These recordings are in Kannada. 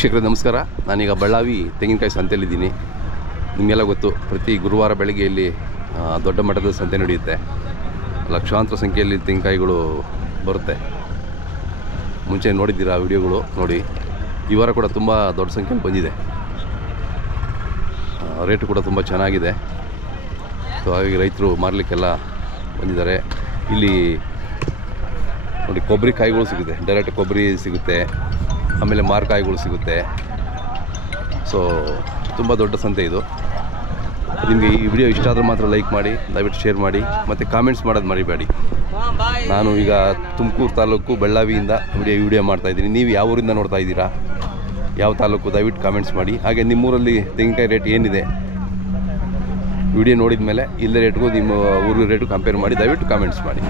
ವೀಕ್ಷಕರೇ ನಮಸ್ಕಾರ. ನಾನೀಗ ಬಳ್ಳಾವಿ ತೆಂಗಿನಕಾಯಿ ಸಂತೆಯಲ್ಲಿದ್ದೀನಿ. ನಿಮಗೆಲ್ಲ ಗೊತ್ತು, ಪ್ರತಿ ಗುರುವಾರ ಬೆಳಗ್ಗೆ ಇಲ್ಲಿ ದೊಡ್ಡ ಮಟ್ಟದ ಸಂತೆ ನಡೆಯುತ್ತೆ. ಲಕ್ಷಾಂತರ ಸಂಖ್ಯೆಯಲ್ಲಿ ತೆಂಗಿನಕಾಯಿಗಳು ಬರುತ್ತೆ. ಮುಂಚೆ ನೋಡಿದ್ದೀರಾ ವಿಡಿಯೋಗಳು ನೋಡಿ. ಈ ವಾರ ಕೂಡ ತುಂಬ ದೊಡ್ಡ ಸಂಖ್ಯೆಯಲ್ಲಿ ಬಂದಿದೆ. ರೇಟು ಕೂಡ ತುಂಬ ಚೆನ್ನಾಗಿದೆ. ಸೊ ಹಾಗಾಗಿ ರೈತರು ಮಾರಲಿಕ್ಕೆಲ್ಲ ಬಂದಿದ್ದಾರೆ. ಇಲ್ಲಿ ನೋಡಿ ಕೊಬ್ಬರಿ ಕಾಯಿಗಳು ಸಿಗುತ್ತೆ, ಡೈರೆಕ್ಟ್ ಕೊಬ್ಬರಿ ಸಿಗುತ್ತೆ, ಆಮೇಲೆ ಮಾರ್ಕಾಯಿಗಳು ಸಿಗುತ್ತೆ. ಸೊ ತುಂಬ ದೊಡ್ಡ ಸಂತೆ ಇದು. ನಿಮಗೆ ಈ ವಿಡಿಯೋ ಇಷ್ಟ ಆದರೆ ಮಾತ್ರ ಲೈಕ್ ಮಾಡಿ, ದಯವಿಟ್ಟು ಶೇರ್ ಮಾಡಿ, ಮತ್ತು ಕಾಮೆಂಟ್ಸ್ ಮಾಡೋದು ಮರಿಬೇಡಿ. ನಾನು ಈಗ ತುಮಕೂರು ತಾಲೂಕು ಬೆಳ್ಳಾವಿಯಿಂದ ವಿಡಿಯೋ ಮಾಡ್ತಾಯಿದ್ದೀನಿ. ನೀವು ಯಾವ ಊರಿಂದ ನೋಡ್ತಾ ಇದ್ದೀರಾ, ಯಾವ ತಾಲೂಕು, ದಯವಿಟ್ಟು ಕಾಮೆಂಟ್ಸ್ ಮಾಡಿ. ಹಾಗೆ ನಿಮ್ಮೂರಲ್ಲಿ ತೆಂಗಿನಕಾಯಿ ರೇಟ್ ಏನಿದೆ ವಿಡಿಯೋ ನೋಡಿದ ಮೇಲೆ ಇಲ್ಲೇ ರೇಟ್ಗೂ ನಿಮ್ಮ ಊರಿನ ರೇಟು ಕಂಪೇರ್ ಮಾಡಿ ದಯವಿಟ್ಟು ಕಾಮೆಂಟ್ಸ್ ಮಾಡಿ.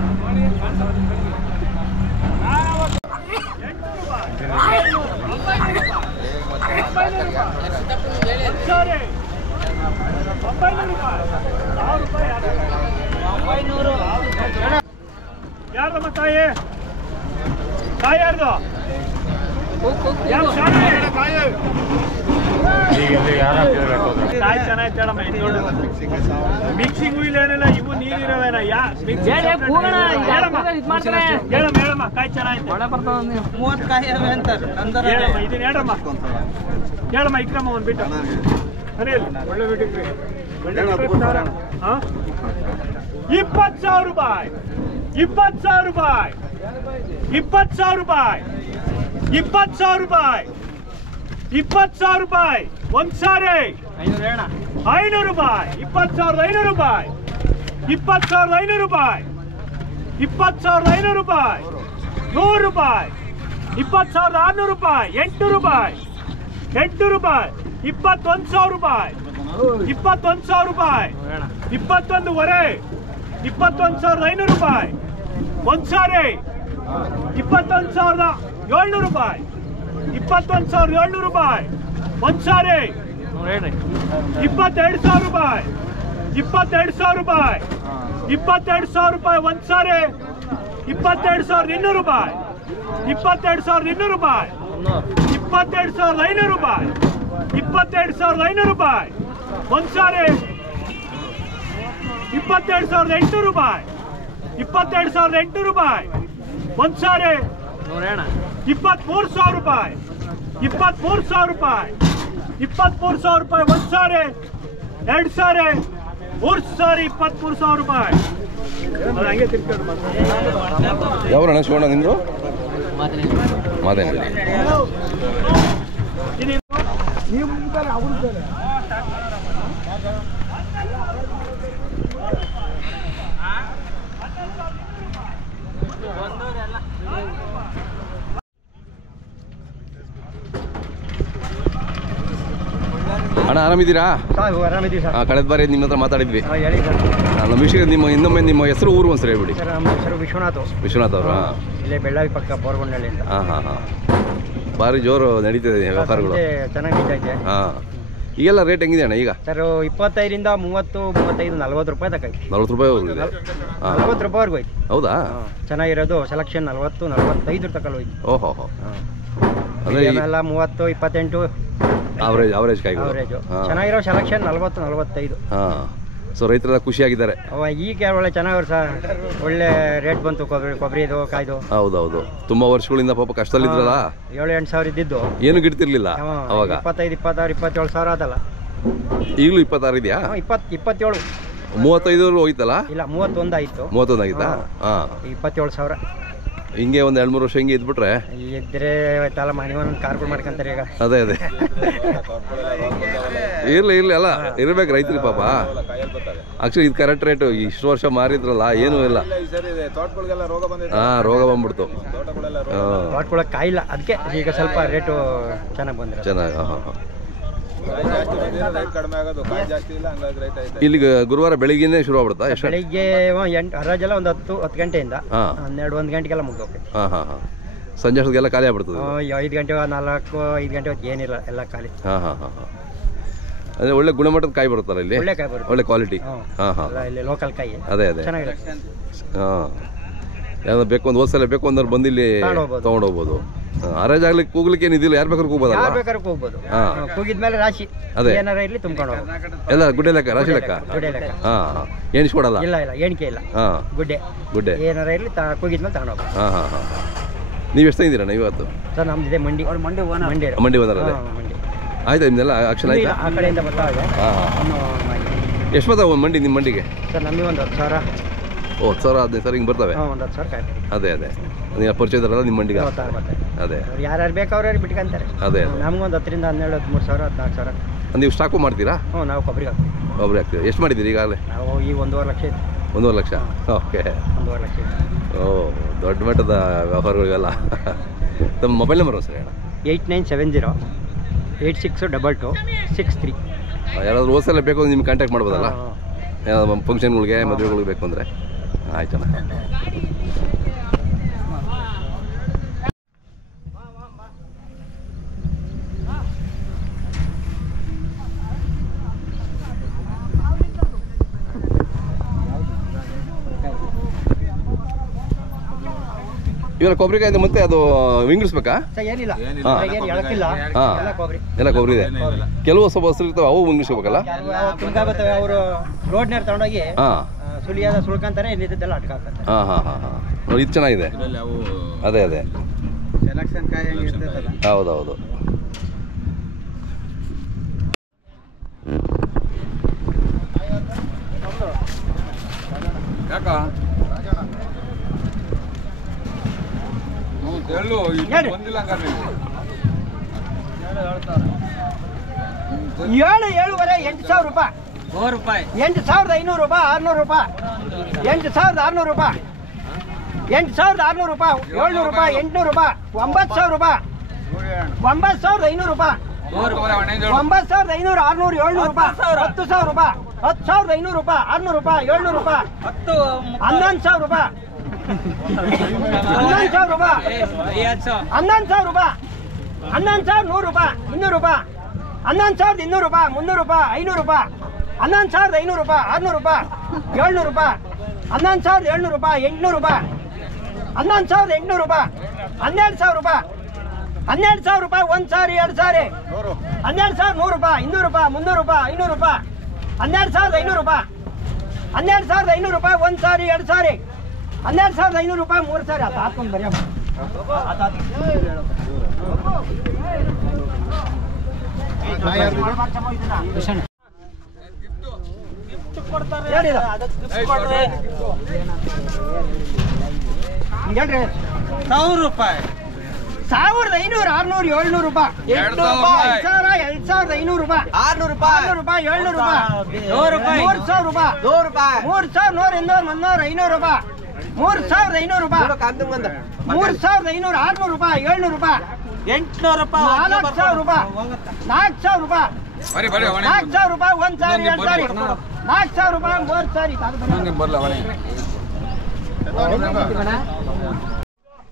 ಯಾರಮ್ಮ ಕಾಯಿ ಯಾರ್ದು ಮಿಕ್ಸಿಂಗು ಇಲ್ಲ ಏನಿಲ್ಲ, ಇವು ನೀರಿರವೇನ ಹೇಳಮ್ಮ ಕಾಯಿ ಚೆನ್ನಾಗಿದೆ. ಇದನ್ನ ಹೇಳಮ್ಮ ಹೇಳಮ್ಮ ಇಕ್ರಮ್ಮ ಒಂದ್ ಬಿಟ್ಟು ಮನೆಯಲ್ಲಿ ಒಳ್ಳೆ ಬಿಟ್ಟಿಕ್ರಿ. 20,000 ರೂಪಾಯಿ, 20,000 ರೂಪಾಯಿ, 20,000 ರೂಪಾಯಿ, 20,000 ರೂಪಾಯಿ, 20,000 ರೂಪಾಯಿ. ಒಂದ್ಸಾರಿ 500 ರೂಪಾಯಿ, 20,500 ರೂಪಾಯಿ, 20,500 ರೂಪಾಯಿ, 20,500 ರೂಪಾಯಿ, 100 ರೂಪಾಯಿ, 20,600 ರೂಪಾಯಿ, 8 ರೂಪಾಯಿ, 8 ರೂಪಾಯಿ, 21,000 ರೂಪಾಯಿ, 21,000 ರೂಪಾಯಿ, 21,500, 21,500 ರೂಪಾಯಿ. ಒಂದ್ಸಾರಿ 21,700 ರೂಪಾಯಿ, 21,700 ರೂಪಾಯಿ. ಒಂದ್ಸಾರಿ 22,000 ರೂಪಾಯಿ, 22,000 ರೂಪಾಯಿ, 22,000 ರೂಪಾಯಿ. ಒಂದ್ಸಾರಿ 22,200 ರೂಪಾಯಿ, 22,200 ರೂಪಾಯಿ, 22,500 ರೂಪಾಯಿ, 22,500 ರೂಪಾಯಿ. ಒಂದ್ಸಾರಿ 22,800 ರೂಪಾಯಿ, 22,800 ರೂಪಾಯಿ. ಒಂದ್ಸಾರಿ 23,000 ರೂಪಾಯಿ, 23,000 ರೂಪಾಯಿ, 23,000 ರೂಪಾಯಿ. ಒಂದ್ಸಾರಿ 2 ಸಾರಿ 3 ಸಾರಿ 23,000 ರೂಪಾಯಿ. ಹಂಗೆ ತಿಳ್ಕೊಂಡು ಯಾವಣ್ಣ ಶಿವಣ್ಣ ನಿಂದು ಮಾದೇನಹಳ್ಳಿ. ಅಣ್ಣ ಆರಾಮಿದ್ದೀರಾ? ಆರಾಮಿದ್ದೀವಿ ಸರ್. ಕಳೆದ ಬಾರಿ ನಿಮ್ಮ ಹತ್ರ ಮಾತಾಡಿದ್ವಿ. ಹೇಳಿ ಸರ್. ನಮ್ಮ ವಿಷಯ ಇನ್ನೊಮ್ಮೆ ನಿಮ್ಮ ಹೆಸರು, ಊರು ಒಂದ್ಸರಿ ಹೇಳ್ಬಿಡಿ. ಸರ್ ನಮ್ಮ ಹೆಸರು ವಿಶ್ವನಾಥ್ ಅವರು. ಇಲ್ಲೇ ಬೆಳ್ಳಾವಿ ಪಕ್ಕ ಬೋರ್ಗೊಂಡಳ್ಳಿಯಿಂದ. ಹಾಂ. ಭಾರಿ ಜೋರು ನಡೀತಿದೆ ವ್ಯವಹಾರಗಳು. ಚೆನ್ನಾಗಿ ನಡೀತಾ ಇದೆ. ಈಗೆಲ್ಲ ರೇಟ್ ಹೆಂಗಿದೆ ಅಣ್ಣ ಈಗ? ಸರ್ 25ರಿಂದ 30, 35, 40 ರೂಪಾಯಿ ತಕ. 40 ರೂಪಾಯಿ ಹೋಗಿದೆ. 40 ರೂಪಾಯಿವರೆಗೂ ಐತಿ. ಹೌದಾ? ಚೆನ್ನಾಗಿರೋದು ಸೆಲೆಕ್ಷನ್ 40, 45 ತಕ ಹೋಯ್ತು. ಓಹೋ. ಅಂದರೆ 30, 28 ಅವರೇಜ್ ಕಾಯಿಗಳು. ಅವರೇಜು ಚೆನ್ನಾಗಿರೋ ಸೆಲೆಕ್ಷನ್ 40, 45. ಹಾಂ. ಸೊ ರೈತರೆಲ್ಲ ಖುಷಿಯಾಗಿದ್ದಾರೆ. ಈಗ ಒಳ್ಳೆ ಚೆನ್ನಾಗಿ ಸರ್, ಒಳ್ಳೆ ರೇಟ್ ಬಂತು ಕೊಬ್ಬರಿದು ಕಾಯ್ದು. ಹೌದೌದು. ತುಂಬಾ ವರ್ಷಗಳಿಂದ ಪಾಪ ಕಷ್ಟದಲ್ಲಿದ್ರಲ್ಲ. 7-8 ಸಾವಿರ ಇದ್ದಿದ್ದು ಏನು ಗಿಡ್ತಿರ್ಲಿಲ್ಲ ಅವಾಗ. 25, 26, 27 ಸಾವಿರ ಅದಲ್ಲ. ಈಗಲೂ 26 ಇದೆಯಾ? 27. 35 ಹೋಯ್ತಲ್ಲ? ಇಲ್ಲ 31 ಆಯ್ತು. 31 ಆಗಿತ್ತಾ? ಹಾಂ. 27 ಸಾವಿರ. ಹಿಂಗೆ ಒಂದು 2-3 ವರ್ಷ ಹಿಂಗೆ ಇದ್ಬಿಟ್ರೆ ಇದ್ರೆ ಆಯ್ತಲ್ಲ, ಮನೆ ಒಂದೊಂದು ಕಾರ್ಗಳು ಮಾಡ್ಕೊಂತಾರೆ ಈಗ. ಅದೇ ಇರ್ಲಿ ಅಲ್ಲ, ಇರ್ಬೇಕು ರೈತರಿಗೆ ಪಾಪ. ಆಕ್ಚುಲಿ ಇದು ಕರೆಕ್ಟ್ ರೇಟು. ಇಷ್ಟು ವರ್ಷ ಮಾರಿದ್ರಲ್ಲ, ಏನೂ ಇಲ್ಲ. ರೋಗ ಬಂದ್ಬಿಡ್ತು. ತೋಟಗಳ ಕಾಯಿಲ್ಲ, ಅದಕ್ಕೆ ಈಗ ಸ್ವಲ್ಪ ರೇಟು ಚೆನ್ನಾಗಿ ಬಂದ್ರೆ ಚೆನ್ನಾಗಿ. ಇಲ್ಲಿಗೆ ಗುರುವಾರ ಬೆಳಿಗ್ಗೆನೆ ಶುರು ಆಗ್ಬಿಡುತ್ತಾ? ಬೆಳಿಗ್ಗೆ 8 ಹರಾಜೆಲ್ಲ ಒಂದು 10 ಗಂಟೆಯಿಂದ 12-1 ಗಂಟೆಗೆಲ್ಲ ಮುಗ್ದೋಕೆ. ಹಾಂ. ಸಂಜೆ ಅಷ್ಟೊತ್ತಿಗೆಲ್ಲ ಖಾಲಿ ಆಗ್ಬಿಡ್ತದೆ. 5 ಗಂಟೆ 4-5 ಗಂಟೆ ಹೊತ್ತು ಏನಿಲ್ಲ, ಎಲ್ಲ ಖಾಲಿ. ಹಾಂ. ಅದೇ ಒಳ್ಳೆ ಗುಣಮಟ್ಟದ ಕಾಯಿ ಬರುತ್ತಲ್ಲ ಇಲ್ಲಿ? ಒಳ್ಳೆ ಕಾಯಿ ಬರುತ್ತೆ, ಒಳ್ಳೆ ಕ್ವಾಲಿಟಿ. ಹಾಂ. ಇಲ್ಲಿ ಲೋಕಲ್ ಕಾಯಿ. ಅದೇ ಚೆನ್ನಾಗಿರುತ್ತೆ. ಹಾಂ. ಯಾವ್ದು ಬೇಕು ಒಂದು ಹೋದ್ಸಲ ಬೇಕು ಅಂದ್ರೆ ಬಂದು ಇಲ್ಲಿ ತೊಗೊಂಡು ಹೋಗ್ಬೋದು. ಹರಾಜ್ ಆಗ್ಲಿಕ್ಕೆ ಕೂಗ್ಲಿಕ್ಕೆ ಏನಿದಿಲ್ಲ, ಯಾರು ಬೇಕಾದ್ರೂ ಕೂಗ್ಬೋದಲ್ಲ? ಯಾರು ಬೇಕಾದ್ರೂ ಹೋಗ್ಬೋದು. ಹಾಂ. ಕೂಗಿದ್ಮೇಲೆ ರಾಶಿ ಅದೇ. ಏನಾರ ಇರಲಿ ತುಂಬ್ಕೊಂಡು ಹೋಗ್ಬೋದು. ಎಲ್ಲ ಗುಡ್ಡೆ ಲೆಕ್ಕ, ರಾಶಿ ಲೆಕ್ಕ? ಗುಡ್ಡೆ ಲೆಕ್ಕ. ಹಾಂ. ಎಣಿಸ್ಕೊಡಲ್ಲ? ಇಲ್ಲ ಇಲ್ಲ, ಎಣಿಕೆ ಇಲ್ಲ. ಹಾಂ. ಗುಡ್ಡೆ ಗುಡ್ಡೆ ಏನಾರ ಇರಲಿ ಕೂಗಿದ್ಮೇಲೆ ತಗೊಂಡು ಹೋಗ್ಬೋದು. ಹಾಂ ಹಾಂ ಹಾಂ. ನೀವು ಎಷ್ಟು ತಂದಿದ್ದೀರಣ್ಣ ಇವತ್ತು? ಸರ್ ನಮ್ದಿದೆ ಮಂಡಿ. ಮಂಡಿ ಮಂಡಿ ಬಂದಾರದೆ? ಮಂಡಿ ಆಯ್ತಾ ನಿಮ್ದೆಲ್ಲ ಆಕ್ಷನ್ ಆಯ್ತಾ? ಆ ಕಡೆಯಿಂದ ಬರ್ತಾ ಇದೆ. ಹಾಂ ಹಾಂ. ಎಷ್ಟು ಬರ್ತಾವೆ ಒಂದು ಮಂಡಿ ನಿಮ್ಮ ಮಂಡಿಗೆ? ಸರ್ ನಮಗೆ ಒಂದು 10,000. ಓ 10,000 15,000 ಹಿಂಗೆ ಬರ್ತವೆ? ಒಂದು 10,000 ಕಾಯ್ತೀವಿ. ಅದೇ ಅದೇ ನೀವು ಪರಿಚಯ ಇದ್ದಾರಲ್ಲ ನಿಮ್ಮ ಮಂಡಿಗೆ? ಅದೇ ಯಾರ್ಯಾರು ಬೇಕು ಅವ್ರ್ಯಾರು ಬಿಟ್ಕೊಂತಾರೆ. ಅದೇ ನಮ್ಗೊಂದು 10,000 17,000 13,000 14,000. ನೀವು ಸ್ಟಾಕು ಮಾಡ್ತೀರಾ? ಹ್ಞೂ, ನಾವು ಕೊಬ್ಬರಿಗೆ ಹಾಕ್ತೀವಿ. ಒಬ್ಬರೇ ಆಗ್ತೀವಿ. ಎಷ್ಟು ಮಾಡಿದ್ದೀರಿ ಈಗಾಗಲೇ? ನಾವು ಈ 1.5 ಲಕ್ಷ ಇದೆ. 1.5 ಲಕ್ಷ? ಓಕೆ. 1.5 ಲಕ್ಷ ಇದೆ. ಓ ದೊಡ್ಡ ಮಟ್ಟದ ವ್ಯಾಪಾರಗಳಿಗೆಲ್ಲ. ತಮ್ಮ ಮೊಬೈಲ್ ನಂಬರ್ ಸರಿ ಅಣ್ಣ? 8970 862263. ಯಾರಾದರೂ ಹೋಲ್ಸೇಲ್ ಬೇಕು ಅಂದ್ರೆ ನಿಮ್ಗೆ ಕಾಂಟ್ಯಾಕ್ಟ್ ಮಾಡ್ಬೋದಲ್ಲ? ಏನಾದ್ರು ಫಂಕ್ಷನ್ಗಳಿಗೆ ಮದುವೆಗಳಿಗೆ ಬೇಕು ಅಂದರೆ? ಆಯ್ತಣ್ಣ. ಇವೆಲ್ಲ ಕೊಬ್ಬರಿಕಾಯಿಂದ ಮತ್ತೆ ಅದು ವಿಂಗಡಿಸ್ಬೇಕಾ? ಏನಿಲ್ಲ, ಹಾಂ. ಏನು ಎಳಕಿಲ್ಲ. ಹಾಂ. ಎಲ್ಲ ಕೊಬ್ಬರಿ. ಎಲ್ಲ ಕೊಬ್ಬರಿ ಇದೆ. ಕೆಲವು ಸ್ವಲ್ಪ ಹಸಿರು ಇರ್ತಾವೆ, ಅವು ವಿಂಗಡಿಸ್ಬೇಕಲ್ಲ? ತುಂಗಾಗುತ್ತವೆ. ಅವರು ರೋಡ್ನೇರ್ ತಗೊಂಡೋಗಿ ಹಾಂ. ಸುಳಿಯಾದ ಸುಳ್ಕಂತಾರೆ, ಇಲ್ಲಿದ್ದೆಲ್ಲ ಅಟ್ಕ ಹಾಕ್ತಾರೆ. ಹಾಂ ಹಾಂ ಹಾಂ ಹಾಂ. ನೋಡಿ ಇದು ಚೆನ್ನಾಗಿದೆ. ಅದೇ ಅದೇ ಸೆಲೆಕ್ಷನ್ ಕಾಯಿ ಹೆಂಗಿರ್ತೈತಲ್ಲ. ಹೌದೌದು. ಹೇಳು ಏಳುವರೆ 8,000 ರೂಪಾಯಿ. 8,500 ರೂಪಾಯಿ. 600 ರೂಪಾಯಿ. 8,600 ರೂಪಾಯಿ. 8,600 ರೂಪಾಯಿ. 700 ರೂಪಾಯಿ. 800 ರೂಪಾಯಿ. 9,000 ರೂಪಾಯಿ. 9,500 ರೂಪಾಯಿ. 9,500 600 700 ರೂಪಾಯಿ. 10,000 ರೂಪಾಯಿ. 10,500 ರೂಪಾಯಿ. 600 ರೂಪಾಯಿ. 700 ರೂಪಾಯಿ. 11,000 ರೂಪಾಯಿ. 11,000 ರೂಪಾಯಿ. 11,000 ರೂಪಾಯಿ. 11,100 ರೂಪಾಯಿ. 200 ರೂಪಾಯಿ. 11,200 ರೂಪಾಯಿ. 300 ರೂಪಾಯಿ. 500 ರೂಪಾಯಿ. 11,500 ರೂಪಾಯಿ. 600 ರೂಪಾಯಿ. 700 ರೂಪಾಯಿ. 11,700 ರೂಪಾಯಿ. 800 ರೂಪಾಯಿ. 11,800 ರೂಪಾಯಿ. 12,000 ರೂಪಾಯಿ. 12,000 ರೂಪಾಯಿ. 1,000 2,000 12,100 ರೂಪಾಯಿ. 200 ರೂಪಾಯಿ. 300 ರೂಪಾಯಿ. 500 ರೂಪಾಯಿ. 12,500 ರೂಪಾಯಿ. 12,500 ರೂಪಾಯಿ. 1,000 2,000 12,500 ರೂಪಾಯಿ. 3,000 ಆತ ಹಾಕೊಂಡು ಬರೆಯಮ್ಮ. ಹೇಳ್ರಿ 1,000 ರೂಪಾಯಿ. 1,500 600 700 ರೂಪಾಯಿ. 800 ರೂಪಾಯಿ. 2,500 ರೂಪಾಯಿ. 600 ರೂಪಾಯಿ. 700 ರೂಪಾಯಿ. 100 ರೂಪಾಯಿ. 3,000 ರೂಪಾಯಿ. 100 ರೂಪಾಯಿ. 3,000 100 200 300 500 ರೂಪಾಯಿ. 3,500 ರೂಪಾಯಿ. 3,500 600 ರೂಪಾಯಿ. 700 ರೂಪಾಯಿ. 800 ರೂಪಾಯಿ. 4,000 ರೂಪಾಯಿ. 4,000 ರೂಪಾಯಿ. 4,000 ರೂಪಾಯಿ. 1,000 2,000 4,000 ರೂಪಾಯಿ. 3,000 ಬರಲ್ಲ. ಹೇಳ್ರಿ 45,000 ರೂಪಾಯಿ. 46,000 ರೂಪಾಯಿ.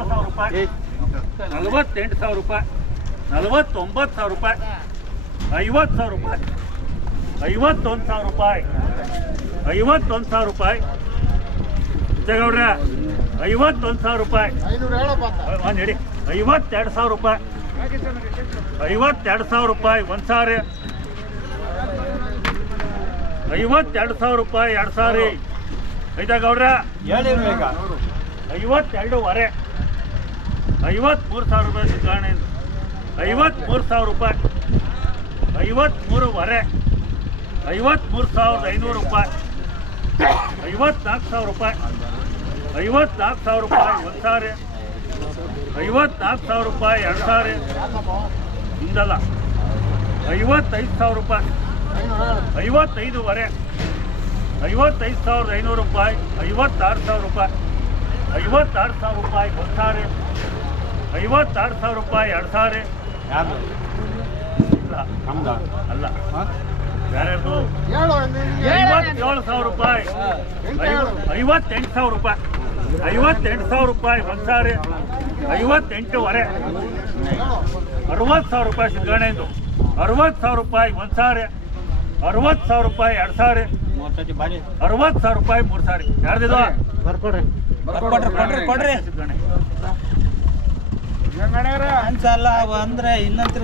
47,000 ರೂಪಾಯಿ. 48,000 ರೂಪಾಯಿ. 49,000 ರೂಪಾಯಿ. 50,000 ರೂಪಾಯಿ. 51,000 ರೂಪಾಯಿ. 51,000 ರೂಪಾಯಿ. ಜಗೌಡ್ರ 51,000 ರೂಪಾಯಿ. ಒಂದು ಹೇಳಿ 52,000 ರೂಪಾಯಿ. 52,000 ರೂಪಾಯಿ. 1,000 52,000 ರೂಪಾಯಿ. 2,000 ಐದಾ ಗೌಡ್ರ 52,500. 53,000 ರೂಪಾಯಿ ಸಿದ್ಧಾಣೆ. 53,000 ರೂಪಾಯಿ. 53,500. 53,500 ರೂಪಾಯಿ. 54,000 ರೂಪಾಯಿ. 54,000 ರೂಪಾಯಿ. 1,000 54,000 ರೂಪಾಯಿ. 2,000 ಹಿಂದಲ್ಲ 55,000 ರೂಪಾಯಿ. 55,500. 55,500 ರೂಪಾಯಿ. 56,000 ರೂಪಾಯಿ. 56,000 ರೂಪಾಯಿ. 1,000 56,000 ರೂಪಾಯಿ. 2,000 ಇಲ್ಲ ಅಲ್ಲ ಯಾರ್ಯಾರ್ದು 57,000 ರೂಪಾಯಿ, 58,000 ರೂಪಾಯಿ, 58,000 ರೂಪಾಯಿ ಒಂದು ಸಾರಿ, 58,500, 60,000 ರೂಪಾಯಿ ಸಿದ್ಧಗಣೆಂದು, 60,000 ರೂಪಾಯಿ ಒಂದು ಸಾರಿ, 60,000 ರೂಪಾಯಿ 2 ಸಾರಿ, 60,000 ರೂಪಾಯಿ 3 ಸಾರಿ. ಯಾರ್ದಿದು ಕೊಡ್ರಿ ಸಿದ್ಧಗಣೆ ಅನ್ಸಲ್ಲ ಅಂದ್ರೆ ಇನ್ನೊಂದು